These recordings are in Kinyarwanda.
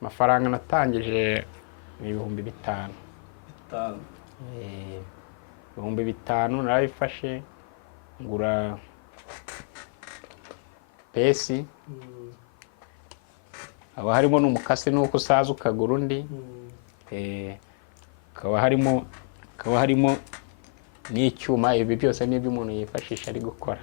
amafaranga natangije ni 5,000. 5. Ibihumbi 5 narabifashe ngura pesi. Haba harimo n'umukasi nuko usaza ukagura undi. Kaba harimo n'icyuma. Ibi byose ni ibyo umuntu yifashisha ari gukora.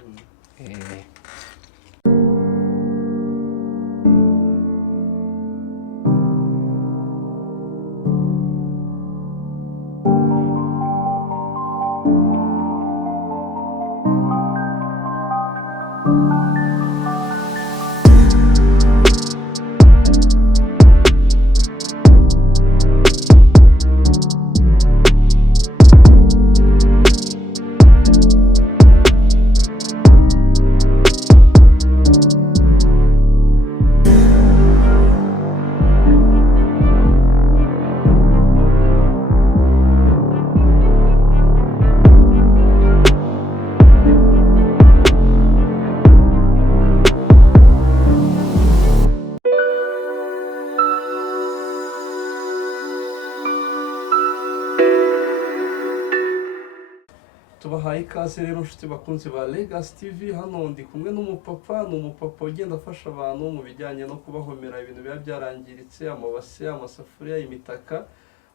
Tubahaye ikaze rero nshuti bakunzi ba Legacy TV. Hano ndi kumwe n'umupapa, ugenda afasha abantu mu bijyanye no kubahomera ibintu biba byarangiritse, amabase, amasafuriya, imitaka.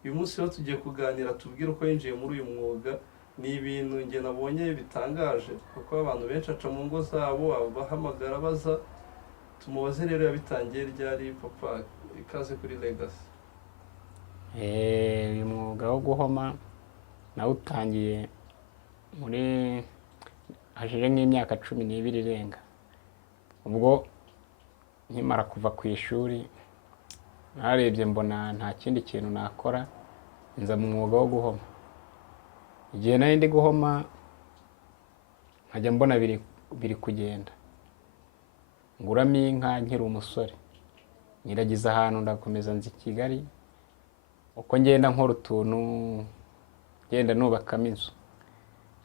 Uyu munsi rero tugiye kuganira tubwire uko yinjiye muri uyu mwuga. Ni ibintu nge nabonye bitangaje kuko abantu benshi aca mu ngo zabo abahamagara baza. Tumubaze rero yabitangiye ryari papa. Ikaze kuri Legacy. Uyu mwuga wo guhoma nawutangiye muri hashije nk'imyaka 12 irenga. Ubwo nkimara kuva ku ishuri narebye mbona nta kindi kintu nakora, nza mu mwuga wo guhoma. Igihe nari ndi guhoma nkajya mbona biri kugenda. Nguramo inka nkiri umusore, nyiragiza ahantu ndakomeza nzi Kigali. Uko ngenda nkora utuntu ngenda nubakamo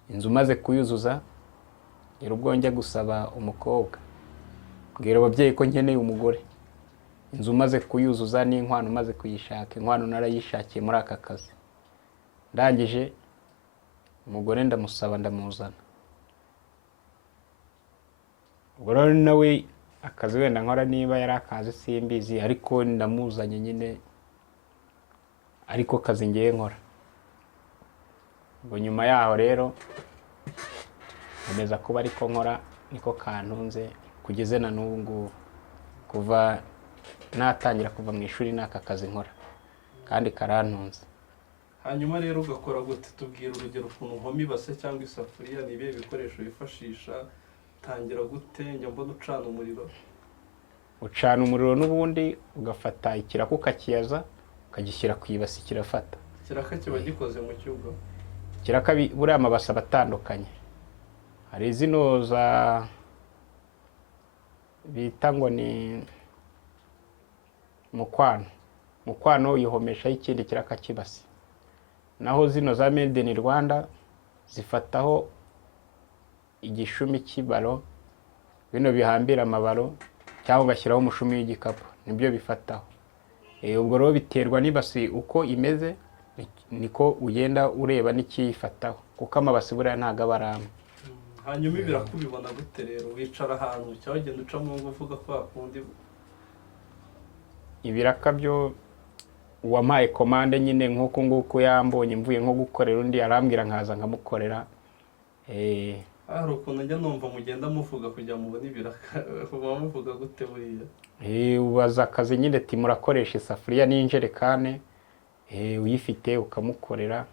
inzu maze kuyuzuza, ngera ubwo njya gusaba umukobwa, mbwira ababyeyi ko nkeneye umugore. Inzu maze kuyuzuza n'inkwano maze kuyishaka, inkwano narayishakiye muri aka kazi. Ndangije umugore ndamusaba ndamuzana. Ubwo rero nawe akazi wenda nkora niba yari akazi simbizi, ariko ndamuzanye nyine, ariko kazi ngiye nkora. Ubwo nyuma yaho rero nkomeza kuba ariko nkora, niko kantunze kugeze na n'ubu ngubu. Kuva natangira kuva mu ishuri n'aka kazi nkora kandi karantunze. Hanyuma rero ugakora gute? Tubwira urugero ukuntu uhoma ibase cyangwa isafuriya, ni ibihe bikoresho bifashisha, tangira gute? Njya mbona ucana umuriro. Ucana umuriro n'ubundi ugafata ikiraka ukakiyaza ukagishyira ku ibasi kirafata. Ikiraka kiba gikoze mu cyugo. Ikiraka buriya amabase abatandukanye. Hari zino za bita ngo ni mukwano uyihomeshaho ikindi kiraka kibasi. Naho zino za made in Rwanda zifataho igishumi cy'ibaro, bino bihambira amabaro, cyangwa ugashyiraho umushumi w'igikapu, nibyo bifataho. Ubwo rero biterwa n'ibasi uko imeze, niko ugenda ureba n'ikiyifataho, kuko amabasi buriya ntago abarama. Hanyuma birakubibona gute rero? Wicara ahantu cyangwa ugenda uca mu ngo uvuga ko akundi? Ibiraka byo uwampaye komande nyine nk'uko nguko yambonye mvuye nko gukorera undi, arambwira nkaza nkamukorera. Hari ukuntu njya numva mugenda muvuga kujya mubona ibiraka, uba muvuga gute buriya? Ubaza akazi nyine ati murakoresha isafuriya n'injerekane, uyifite ukamukorera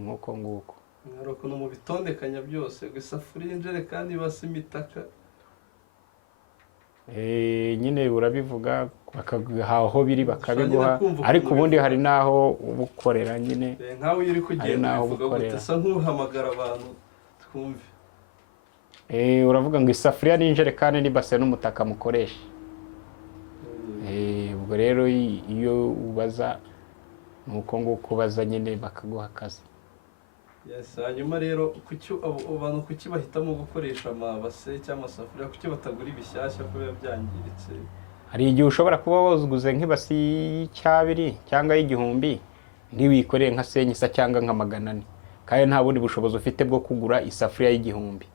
nk'uko nguko. Hari ukuntu mubitondekanya byose, isafuriya, injerekane, ibase, imitaka. Nyine urabivuga bakahaho biri bakabiguha, ariko ubundi hari naho ubukorera nyine. Nkawe uri kugenda uvuga gute? Sa nk'uhamagara abantu twumve. Uravuga ngo isafuriya n'injerekane n'ibase n'umutaka mukoresha. Ubwo rero iyo ubaza nuko nguko ubaza nyine bakaguha akazi. Yes, hanyuma rero abantu kuki bahitamo gukoresha amabase cyangwa amasafuriya, kuki batagura ibishyashya ko biba byangiritse? hari igihe ushobora kuba waguze nk'ibasi y'icyabiri cyangwa y'igihumbi ntiwikoreye nka senyisa cyangwa nka 400 kandi nta bundi bushobozi ufite bwo kugura isafuriya y'igihumbi.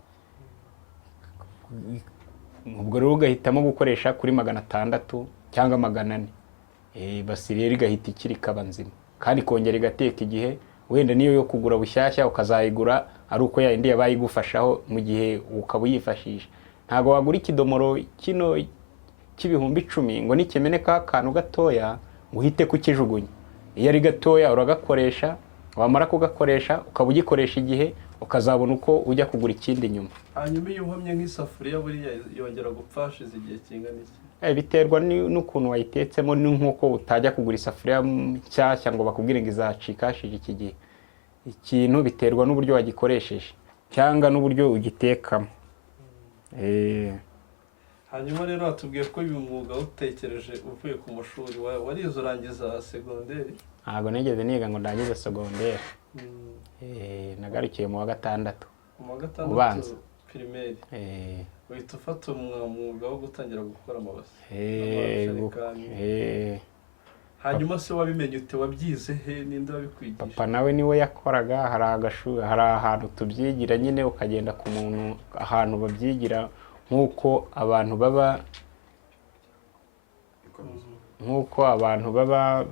Ubwo rero ugahitamo gukoresha kuri 600 cyangwa 400. Basi rero igahita ikiri kaba nzima kandi kongera igateka igihe, wenda niyo yo kugura bushyashya ukazayigura ari uko yindi yabaye igufashaho mu gihe ukaba uyifashisha. Ntago wagura ikidomoro kino cy'ibihumbi 10 ngo nikimeneka akantu gatoya uhite kukijugunya. Iyo ari gatoya uragakoresha, wamara kugakoresha ukaba ugikoresha igihe ukazabona uko ujya kugura ikindi nyuma. Hanyuma iyo uhomye nk'isafuriya buriya yongera gupfashiza igihe kingana iki? Biterwa n'ukuntu wayitetsemo, nk'uko utajya kugura isafuriya nshyashya ngo bakubwire ngo izacikashije iki gihe. Ikintu biterwa n'uburyo wagikoresheje cyangwa n'uburyo ugitekamo. Hanyuma rero watubwiye ko uyu mwuga utekereje uvuye ku mashuri, warize urangiza segonderi? Ntabwo nigeze niga ngo ndangize segonderi. Nagarukiye mu wa 6. Mu wa 6 ubanza primaire. Uhita ufata umwuga wo gutangira gukora amabase. Hanyuma se wabimenye ute, wabyize he, ninde wabikwigisha? Papa nawe niwe yakoraga, hari ahantu tubyigira nyine ukagenda ku muntu ahantu babyigira nk'uko abantu baba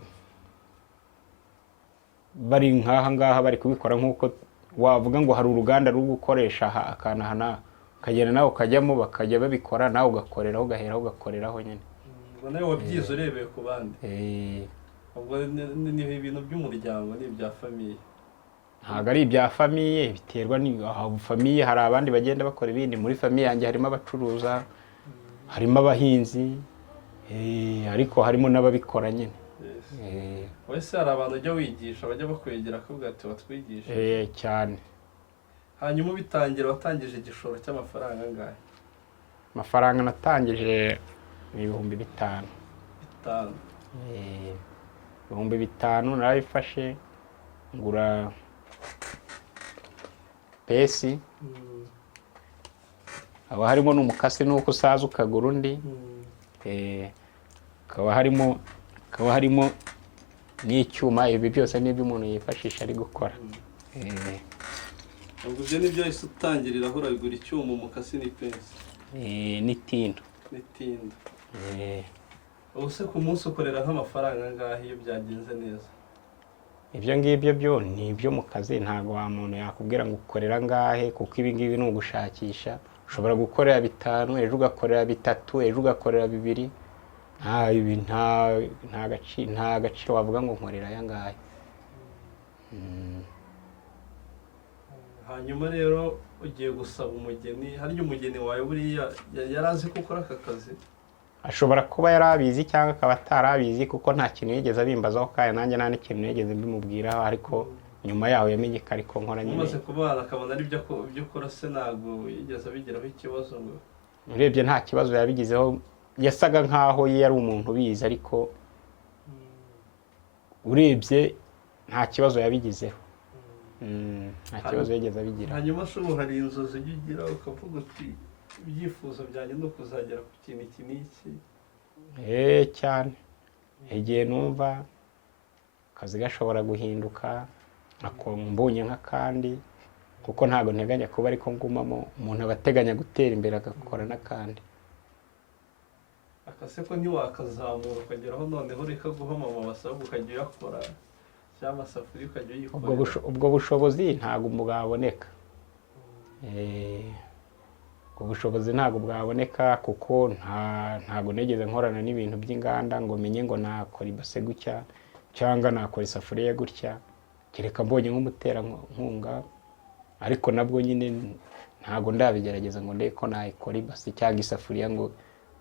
bari nk'aha ngaha bari kubikora, nk'uko wavuga ngo hari uruganda rwo gukoresha akantu hana ukagenda nawe ukajyamo bakajya babikora nawe ugakoreraho ugaheraho ugakoreraho nyine. Ngo nawe wabyize urebeye ku bandi? Ubwo ni ibintu by'umuryango, ni ibya famiye? Ntabwo ari ibya famiye, biterwa famiye. Hari abandi bagenda bakora ibindi. Muri famiye yanjye harimo abacuruza, harimo abahinzi, ariko harimo n'ababikora nyine. Wese hari abantu ujya wigisha bajya bakwegera akavuga ati watwigisha? Cyane. Hanyuma ubitangira watangije igishoro cy'amafaranga angahe? Amafaranga natangije ni 5,000. 5? 5,000 narabifashe ngura pesi. Haba harimo n'umukasi nuko usaza ukagura undi. Kaba harimo n'icyuma. Ibi byose n'ibyo umuntu yifashisha ari gukora. Ubwo ibyo nibyo wahise utangiriraho, urabigura icyuma, umukasi n'ipesi? N'itindo. Ubu se ku munsi ukorera nk'amafaranga angahe iyo byagenze neza? Ibyo ngibyo byo ni ibyo mu kazi, ntabwo wa muntu yakubwira ngo ukorera angahe, kuko ibi ngibi ni ugushakisha. Ushobora gukorera 5, ejo ugakorera 3, ejo ugakorera 2. Nta gaciro wavuga ngo nkorera ayangahe. Hanyuma rero ugiye gusaba umugeni, harya umugeni wawe buriya yarazi ko ukora aka kazi? Ashobora kuba yarabizi cyangwa akaba atarabizi, kuko nta kintu yigeze abimbazaho kandi nanjye nta n'ikintu yigeze mbimubwiraho, ariko nyuma yaho yamenye ko ariko nkora nyine. Umaze kubana akabona ari ibyo ukora, se ntabwo yigeze abigiraho ikibazo? Ngo urebye nta kibazo yabigizeho, yasaga nkaho yari umuntu ubizi, ariko urebye nta kibazo yabigizeho. Nta kibazo yigeze abigira. Hanyuma se ubu hari inzozi ugira ukavuga uti ibyifuzo byanjye no kuzagera ku kintu iki n'iki? Cyane. Igihe numva akazi gashobora guhinduka mbonye nk'akandi, kuko ntabwo nteganya kuba ariko ngumamo. Umuntu aba ateganya gutera imbere agakora n'akandi. Akase ko ntiwakazamura ukageraho noneho reka guhoma amabase ahubwo ukajya uyakora, cyangwa amasafuriya ukajya uyikorera? Ubwo bushobozi ntabwo bwaboneka. Ubwo bushobozi ntabwo bwaboneka, kuko ntabwo negeze nkorana n'ibintu by'inganda ngo menye ngo nakora ibase gutya cyangwa nakora isafuriya gutya, kereka mbonye nk'umuterankunga. Ariko nabwo nyine ntabwo ndabigerageza ngo ndebe ko nayikora ibase cyangwa isafuriya ngo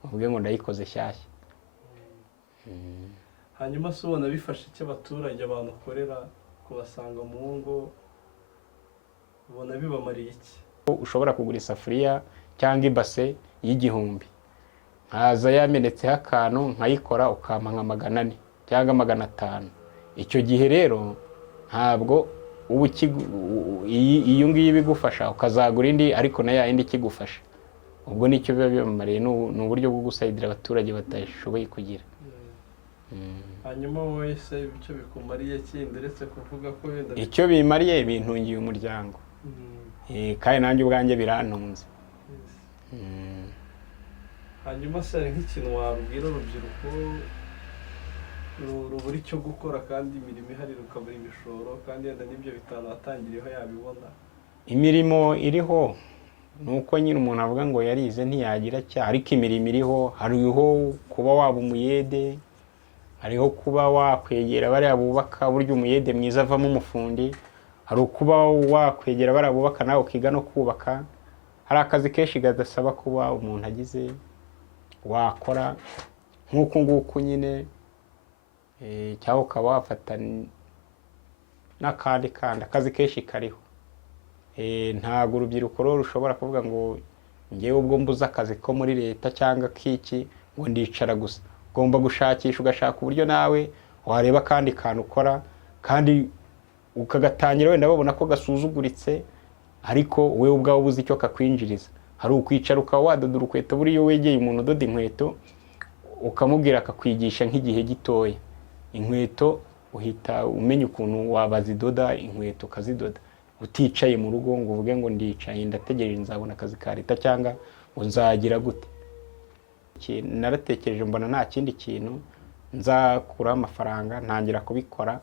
uvuge ngo ndayikoze shyashya. Hanyuma se ubona bifasha iki abaturage abantu ukorera kubasanga mu ngo, ubona bibamariye iki? Ushobora kugura isafuriya cyangwa ibase y'1,000, nkaza yamenetseho akantu nkayikora ukampa nka 400 cyangwa 500. Icyo gihe rero ntabwo iyo ngiyo bigufasha ukazagura indi, ariko na ya indi ikigufasha. ubwo nicyo biba bibamariye, ni uburyo bwo gusayidira abaturage batashoboye kugira. hanyuma wowe se icyo bikumariye kindi uretse kuvuga ko wenda icyo bimariye bintungiye umuryango, kandi nanjye ubwanjye birantunze. hanyuma se hari nk'ikintu wabwira urubyiruko rubura icyo gukora kandi imirimo ihari rukabura imishoro, kandi wenda n'ibyo bitanu watangiriyeho yabibona? Imirimo iriho ni uko nyine umuntu avuga ngo yarize ntiyagira cya, ariko imirimo iriho. Hariho kuba waba umuyede, hariho kuba wakwegera bariya bubaka, burya umuyede mwiza avamo umufundi. Hari ukuba wakwegera bariya bubaka nawe ukiga no kubaka. Hari akazi kenshi gadasaba kuba umuntu agize wakora nk'uku nguku nyine, cyangwa ukaba wafata n'akandi akazi kenshi kariho. Ntabwo urubyiruko rero rushobora kuvuga ngo ngewe ubwo mbuze akazi ko muri leta cyangwa k'iki ngo ndicara gusa. Ugomba gushakisha, ugashaka uburyo nawe wareba akandi kantu ukora, kandi ukagatangira wenda babona ko gasuzuguritse, ariko wowe ubwawe ubuze icyo kakwinjiriza. Hari ukwicara ukaba wadoda urukweto, buriya wegeye umuntu udoda inkweto ukamubwira akakwigisha nk'igihe gitoya, inkweto uhita umenya ukuntu wabazidoda inkweto ukazidoda, uticaye mu rugo ngo uvuge ngo ndicaye ndategereje nzabona akazi ka leta cyangwa ngo nzagira gute. Naratekereje mbona nta kindi kintu nzakuraho amafaranga, ntangira kubikora.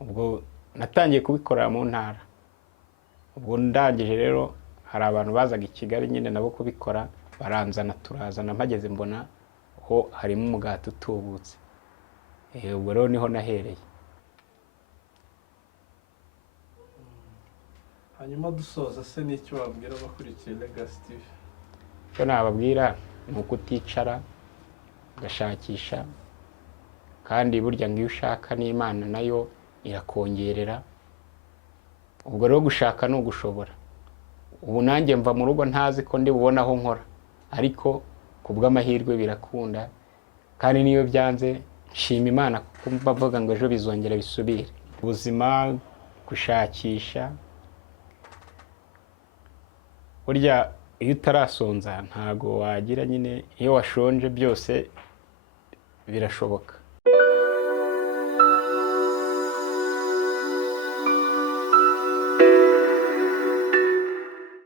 Ubwo natangiye kubikorera mu ntara. Ubwo ndangije rero hari abantu bazaga i Kigali nyine nabo kubikora, baranzana turazana, mpageze mbona ho harimo umugati utubutse. Ubwo rero niho nahereye. hanyuma dusoza se n'icyo wabwira abakurikiye Legacy TV? Icyo nababwira ni ukuticara ugashakisha, kandi burya ngo iyo ushaka n'Imana nayo irakongerera. Ubwo rero gushaka ni ugushobora. Ubu nanjye mva mu rugo ntazi ko ndi bubona aho nkora, ariko kubw'amahirwe birakunda, kandi niyo byanze nshima Imana kuko bavuga ngo ejo bizongera bisubire. Ubuzima gushakisha, burya iyo utarasonza ntago wagira nyine, iyo washonje byose birashoboka.